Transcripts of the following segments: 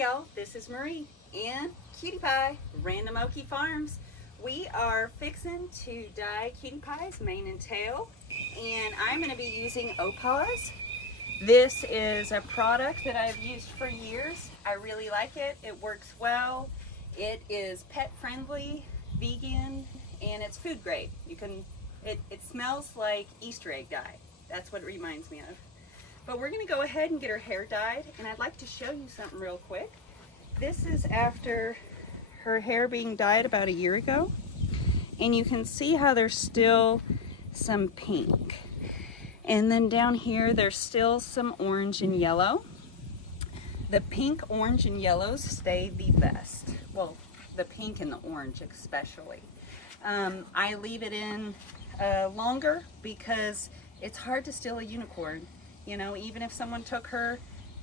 y'all, this is Marie and Cutie Pie, Random Okie Farms. We are fixing to dye Cutie Pie's mane and tail, and I'm going to be using Opals. This is a product that I've used for years. I really like it. It works well. It is pet friendly, vegan, and it's food grade. It smells like Easter egg dye. That's what it reminds me of. But we're going to go ahead and get her hair dyed, and I'd like to show you something real quick. This is after her hair being dyed about a year ago, and you can see how there's still some pink. And then down here there's still some orange and yellow. The pink, orange, and yellows stay the best. Well, the pink and the orange especially. I leave it in longer because it's hard to steal a unicorn. You know, even if someone took her,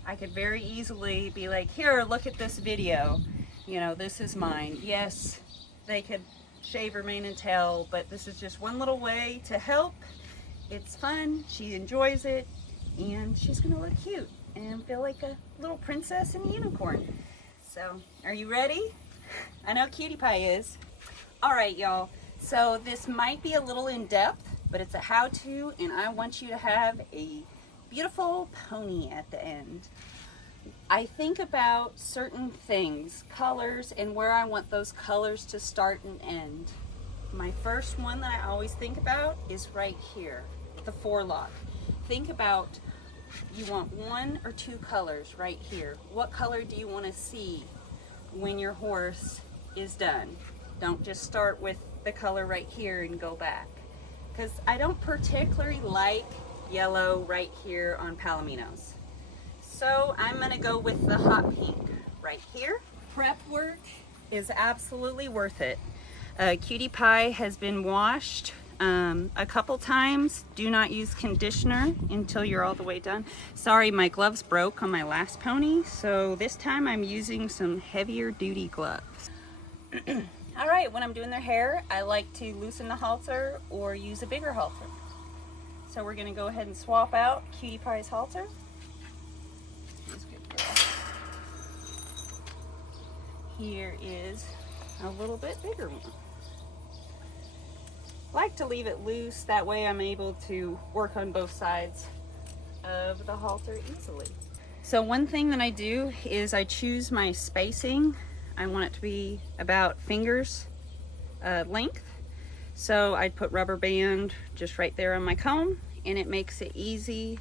I could very easily be like, here, look at this video. You know, this is mine. Yes, they could shave her mane and tail, but this is just one little way to help. It's fun, she enjoys it, and she's gonna look cute and feel like a little princess and a unicorn. So, are you ready? I know Cutie Pie is. All right, y'all. So this might be a little in-depth, but it's a how-to, and I want you to have a beautiful pony at the end. I think about certain things, colors, and where I want those colors to start and end. My first one that I always think about is right here, the forelock. Think about, you want one or two colors right here. What color do you want to see when your horse is done? Don't just start with the color right here and go back, because I don't particularly like yellow right here on Palominos. So I'm gonna go with the hot pink right here. Prep work is absolutely worth it. Cutie Pie has been washed a couple times. Do not use conditioner until you're all the way done. Sorry, my gloves broke on my last pony, so this time I'm using some heavier duty gloves. All right, when I'm doing their hair, I like to loosen the halter or use a bigger halter. So we're gonna go ahead and swap out Cutie Pie's halter. Here is a little bit bigger one. I like to leave it loose, that way I'm able to work on both sides of the halter easily. So one thing that I do is I choose my spacing. I want it to be about fingers length. So I'd put rubber band just right there on my comb, and it makes it easy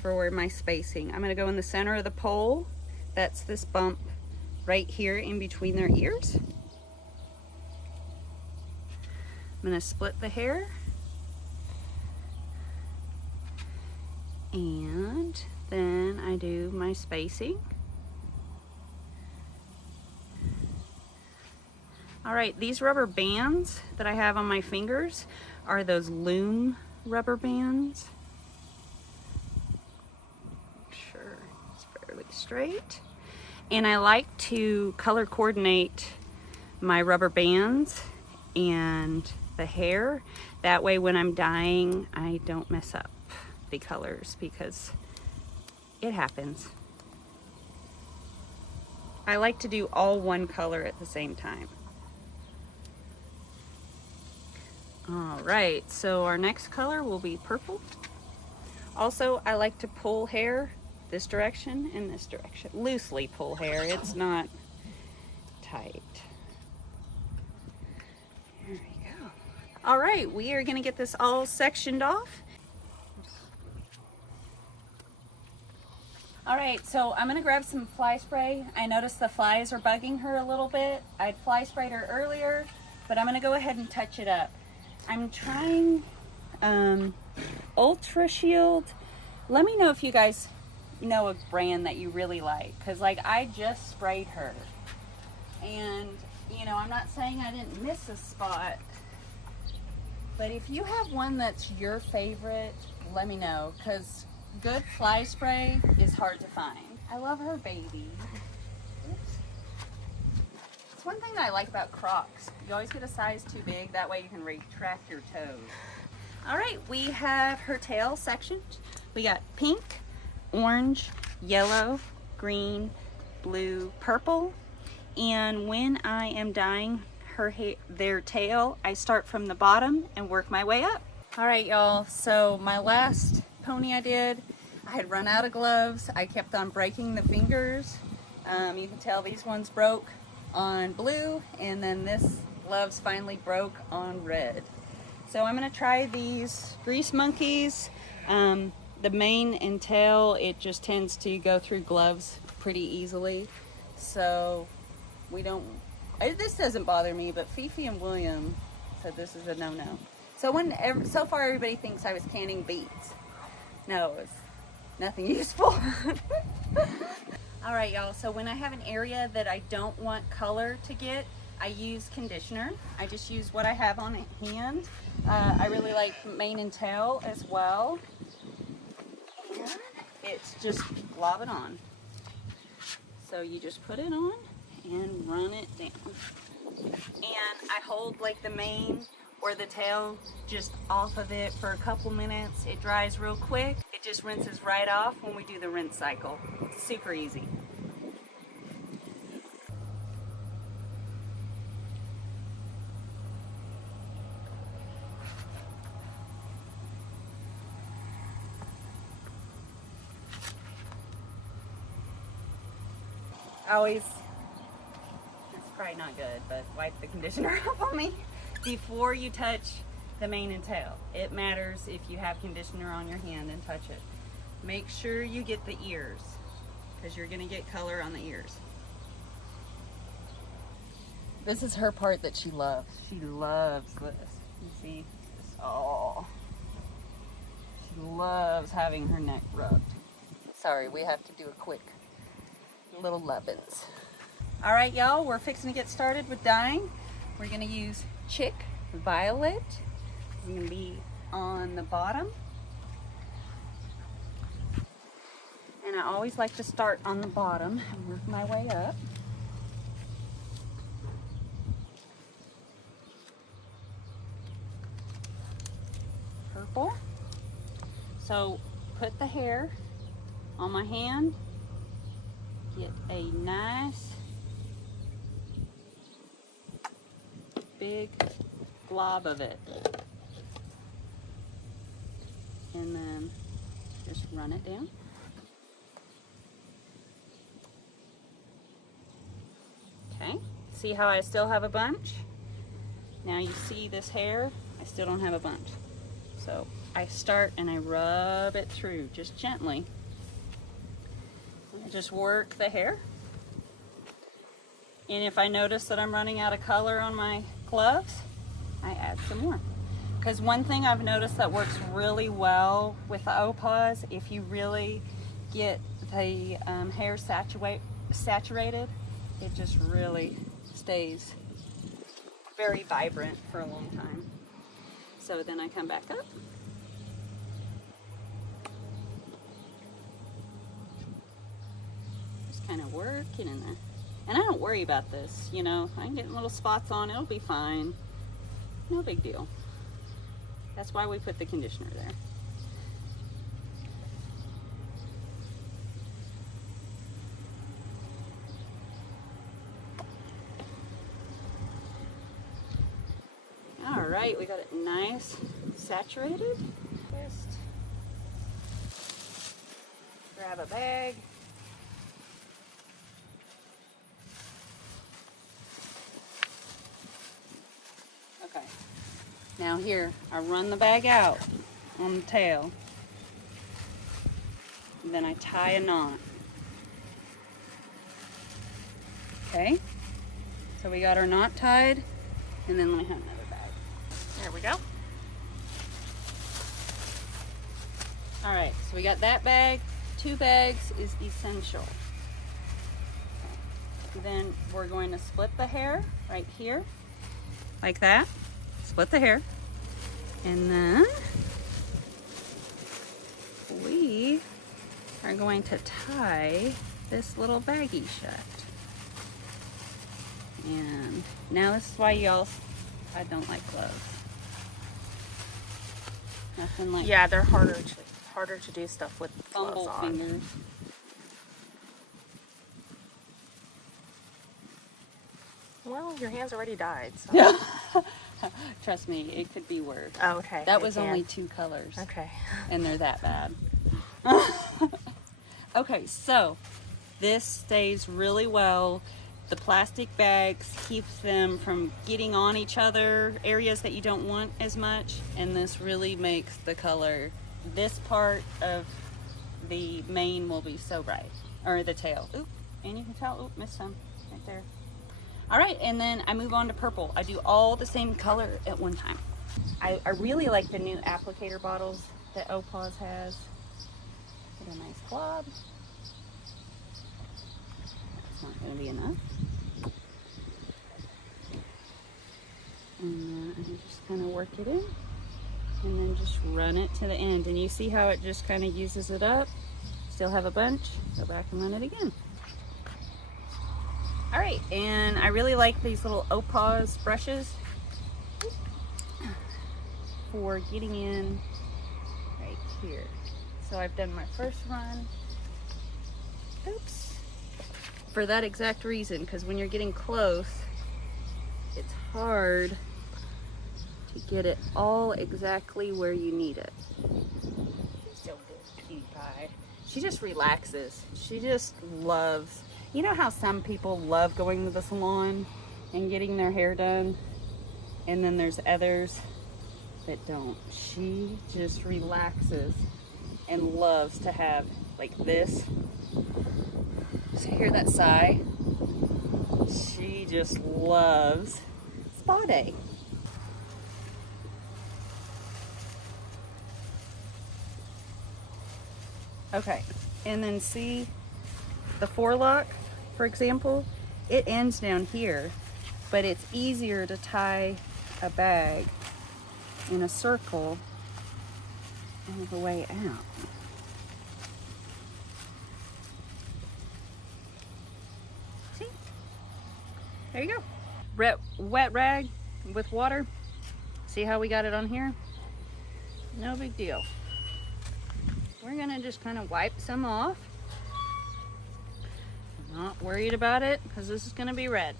for my spacing. I'm gonna go in the center of the pole. That's this bump right here in between their ears. I'm gonna split the hair. And then I do my spacing. All right, these rubber bands that I have on my fingers are those loom rubber bands. Sure, it's fairly straight. And I like to color coordinate my rubber bands and the hair. That way when I'm dyeing, I don't mess up the colors, because it happens. I like to do all one color at the same time. All right, so our next color will be purple. Also, I like to pull hair this direction and this direction. Loosely pull hair, it's not tight. There we go. All right, we are gonna get this all sectioned off. All right, so I'm gonna grab some fly spray. I noticed the flies are bugging her a little bit. I'd fly sprayed her earlier, but I'm gonna go ahead and touch it up. I'm trying Ultra Shield. Let me know if you guys know a brand that you really like, because like I just sprayed her, and you know, I'm not saying I didn't miss a spot, but if you have one that's your favorite, let me know, because good fly spray is hard to find. I love her baby. Oops. It's one thing that I like about Crocs. You always get a size too big, that way you can retract your toes. All right, we have her tail sectioned. We got pink, orange, yellow, green, blue, purple. And when I am dyeing their tail, I start from the bottom and work my way up. All right, y'all, so my last pony I had run out of gloves. I kept on breaking the fingers. You can tell these ones broke on blue, and then this gloves finally broke on red. So I'm gonna try these Grease Monkeys. The mane and tail, it just tends to go through gloves pretty easily. So this doesn't bother me, but Fefe and William said this is a no-no. So far everybody thinks I was canning beets. No, it's nothing useful. All right, y'all, so when I have an area that I don't want color to get, I use conditioner. I just use what I have on hand. I really like mane and tail as well. And it's just glob it on. So you just put it on and run it down. And I hold like the mane or the tail just off of it for a couple minutes. It dries real quick. It just rinses right off when we do the rinse cycle. Super easy. Always, it's probably not good, but wipe the conditioner off on me before you touch the mane and tail. It matters if you have conditioner on your hand and touch it. Make sure you get the ears, because you're gonna get color on the ears. This is her part that she loves. She loves this. You see? Oh. She loves having her neck rubbed. Sorry, we have to do a quick little lovin's. All right, y'all, we're fixing to get started with dyeing. We're gonna use Chick Violet. It's gonna be on the bottom. And I always like to start on the bottom and work my way up. Purple. So put the hair on my hand. Get a nice big glob of it. And then just run it down. Okay, see how I still have a bunch? Now you see this hair, I still don't have a bunch. So I start and I rub it through just gently. I just work the hair. And if I notice that I'm running out of color on my gloves, I add some more. Because one thing I've noticed that works really well with the Opals, if you really get the hair saturated, it just really stays very vibrant for a long time. So then I come back up. Just kind of working in there. And I don't worry about this, you know. I'm getting little spots on, it'll be fine. No big deal. That's why we put the conditioner there. All right, we got it nice, saturated. Just grab a bag. Okay, now here, I run the bag out on the tail. And then I tie a knot. Okay, so we got our knot tied, and then let me have another bag. There we go. All right, so we got that bag. 2 bags is essential. Then we're going to split the hair right here, like that. Split the hair. And then we are going to tie this little baggie shut. And now this is why y'all, I don't like gloves. Nothing like, yeah, they're harder to do stuff with fumble gloves on. fingers. Well, your hands already dyed. So. Trust me, it could be worse. Oh, okay. That was only 2 colors. Okay. And they're that bad. Okay, so this stays really well. The plastic bags keeps them from getting on each other, areas that you don't want as much, and this really makes the color, this part of the mane will be so bright, or the tail. Oop, and you can tell, oop, missed some right there. All right, and then I move on to purple. I do all the same color at one time. I really like the new applicator bottles that Opals has. Get a nice glob. That's not going to be enough. And then I just kind of work it in and then just run it to the end. And you see how it just kind of uses it up. Still have a bunch. Go back and run it again. All right, and I really like these little Opals brushes for getting in right here. So I've done my first run. Oops. For that exact reason, because when you're getting close, it's hard to get it all exactly where you need it. She's so good, Cutie Pie. She just relaxes. She just loves. You know how some people love going to the salon and getting their hair done, and then there's others that don't. She just relaxes and loves to have like this. So hear that sigh? She just loves spa day. Okay, and then see the forelock, for example, it ends down here, but it's easier to tie a bag in a circle all the way out. See? There you go. Wet rag with water. See how we got it on here? No big deal. We're gonna just kind of wipe some off. Not worried about it because this is gonna be red.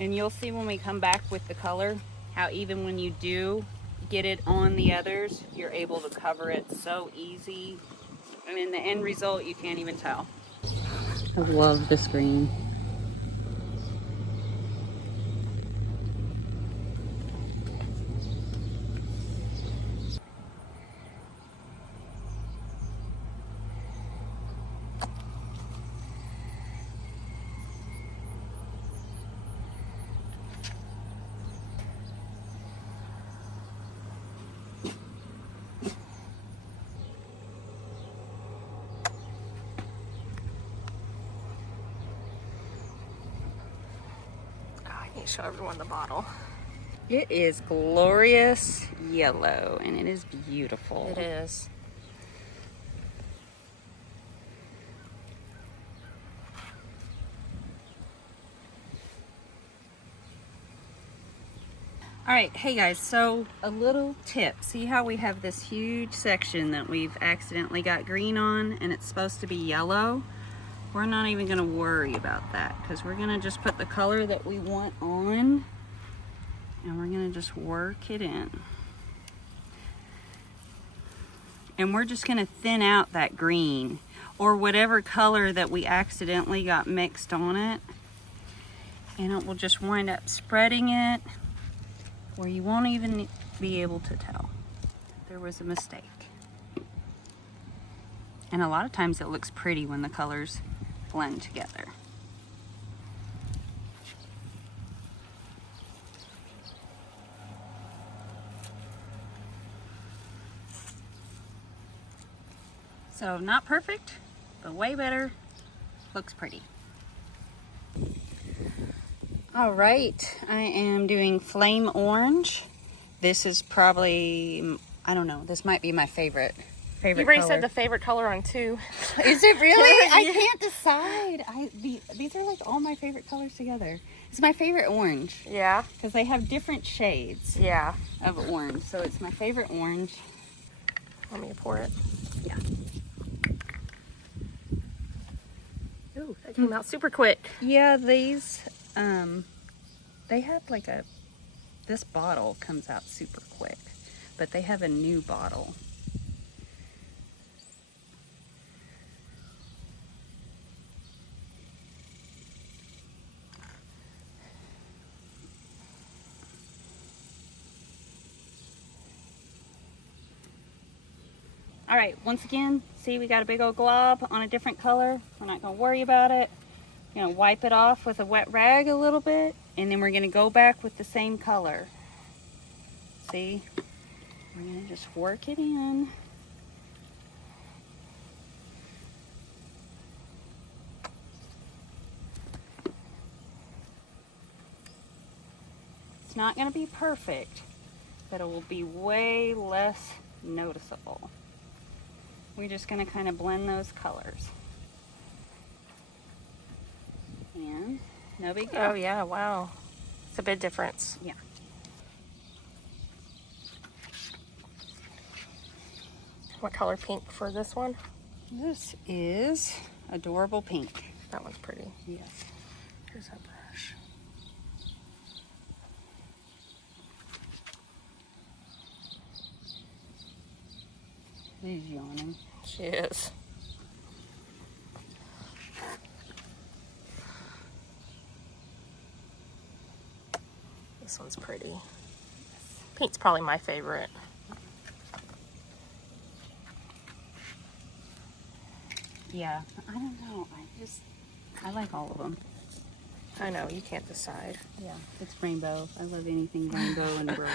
And you'll see when we come back with the color how even when you do get it on the others, you're able to cover it so easy. And in the end result, you can't even tell. I love this green. Show everyone the bottle. It is glorious yellow and it is beautiful. It is. All right, hey guys, so a little tip. See how we have this huge section that we've accidentally got green on and it's supposed to be yellow? We're not even gonna worry about that because we're gonna just put the color that we want on and we're gonna just work it in. And we're just gonna thin out that green or whatever color that we accidentally got mixed on it. And it will just wind up spreading it where you won't even be able to tell there was a mistake. And a lot of times it looks pretty when the colors blend together. So not perfect, but way better. Looks pretty. All right, I am doing flame orange. This is probably, I don't know, this might be my favorite You already color. said the favorite color on 2. Is it really? I can't decide. These are like all my favorite colors together. It's my favorite orange Yeah. because they have different shades Yeah. of orange. So it's my favorite orange. Want me to pour it? Yeah. Ooh, that came out super quick. Yeah, these, they have like this bottle comes out super quick, but they have a new bottle. All right, once again, see we got a big old glob on a different color. We're not gonna worry about it. We're gonna wipe it off with a wet rag a little bit, and then we're gonna go back with the same color. See, we're gonna just work it in. It's not gonna be perfect, but it will be way less noticeable. We're just gonna kind of blend those colors. And no big deal. Oh yeah, wow. It's a big difference. Yeah. What color pink for this one? This is adorable pink. That one's pretty. Yes. Here's our brush. She's yawning. She is. This one's pretty. Pink's probably my favorite. Yeah, I don't know. I like all of them. I know, you can't decide. Yeah, it's rainbow. I love anything rainbow and bright.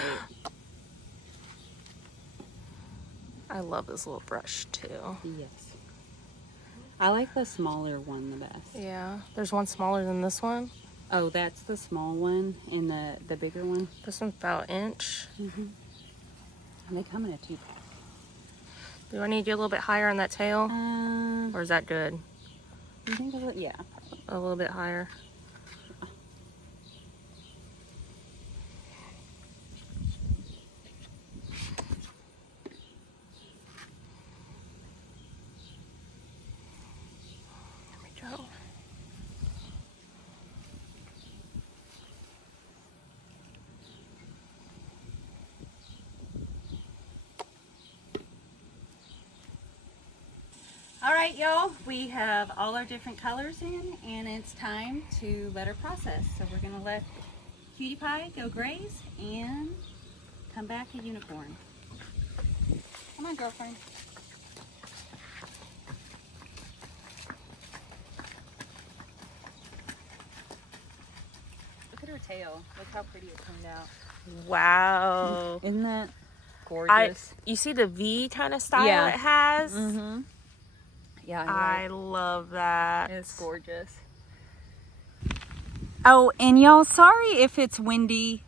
I love this little brush too. Yes. I like the smaller one the best. Yeah, there's one smaller than this one. Oh, that's the small one and the bigger one. This one's about an inch. And they come in a 2-pack. Do I need you a little bit higher on that tail? Or is that good? You think of it? Yeah. A little bit higher. There we go. All right, y'all, we have all our different colors in, and it's time to let her process. So we're gonna let Cutie Pie go graze and come back a unicorn. Come on, girlfriend. Look at her tail. Look how pretty it turned out. Wow. Isn't that gorgeous? You see the V kind of style Yeah. it has? Mm-hmm. Yeah, I love that. It's gorgeous. Oh, and y'all, sorry if it's windy.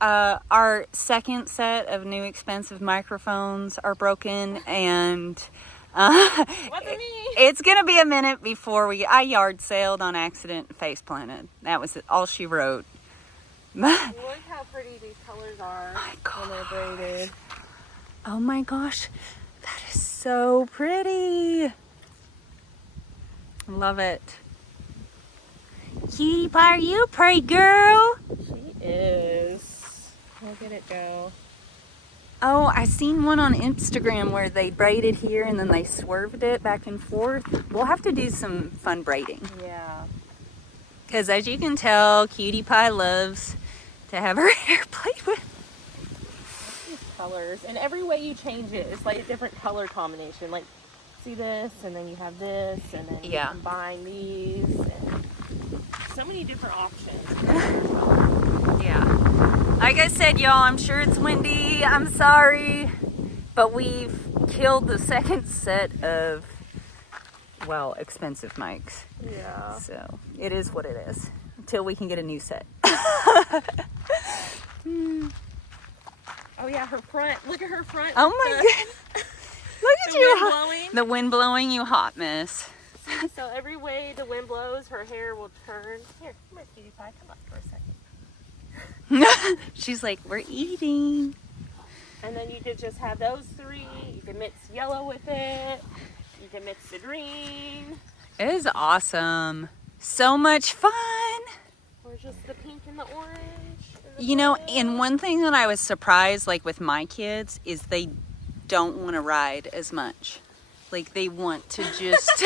Our second set of new expensive microphones are broken, and Wasn't me. it's gonna be a minute before I yard sailed on accident and face planted. That was all she wrote. Look how pretty these colors are when they're braided. Oh my gosh, that is so pretty. Love it. Cutie Pie, are you a pretty girl? She is. Look at it go. Oh, I seen one on Instagram where they braided here and then they swerved it back and forth. We'll have to do some fun braiding. Yeah. Because as you can tell, Cutie Pie loves to have her hair played with. These colors. And every way you change it, it's like a different color combination. Like, see this, and then you have this, and then you combine these. And so many different options. Yeah. Like I said, y'all, I'm sure it's windy. I'm sorry. But we've killed the second set of, well, expensive mics. Yeah. So it is what it is. Until we can get a new set. Oh yeah, her front. Look at her front. Oh my god. Look at The you. wind blowing. The wind blowing, you hot miss. See, so every way the wind blows, her hair will turn. Here, come here, Cutie Pie. Come up for a second. She's like, we're eating. And then you could just have those three. You can mix yellow with it. You can mix the green. It is awesome. So much fun. Or just the pink and the orange. You know, and one thing that I was surprised, like with my kids, is they don't want to ride as much. Like they want to just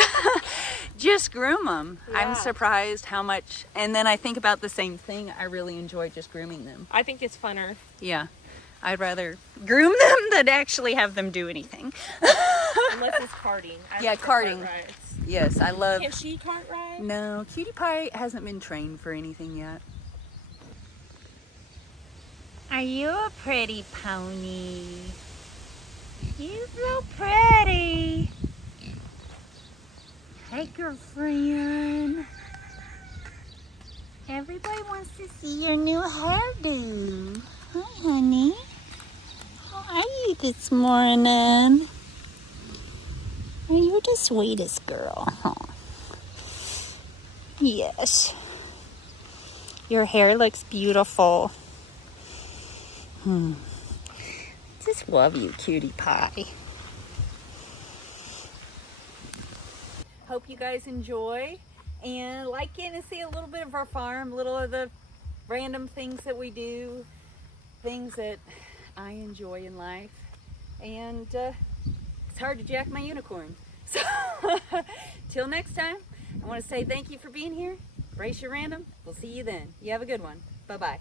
just groom them. Yeah. I'm surprised how much. And then I think about the same thing. I really enjoy just grooming them. I think it's funner. Yeah. I'd rather groom them than actually have them do anything. Unless it's karting. Yeah, karting. Yes, I love. Can she kart ride? No, Cutie Pie hasn't been trained for anything yet. Are you a pretty pony? You're so pretty. Hi, girlfriend. Everybody wants to see your new hairdo. Hi, honey. How are you this morning? You're the sweetest girl, huh? Yes. Your hair looks beautiful. Just love you, Cutie Pie. Hope you guys enjoy and like getting to see a little bit of our farm, little of the random things that we do, things that I enjoy in life. And it's hard to jack my unicorn. So till next time, I want to say thank you for being here. Race your random. We'll see you then. You have a good one. Bye-bye.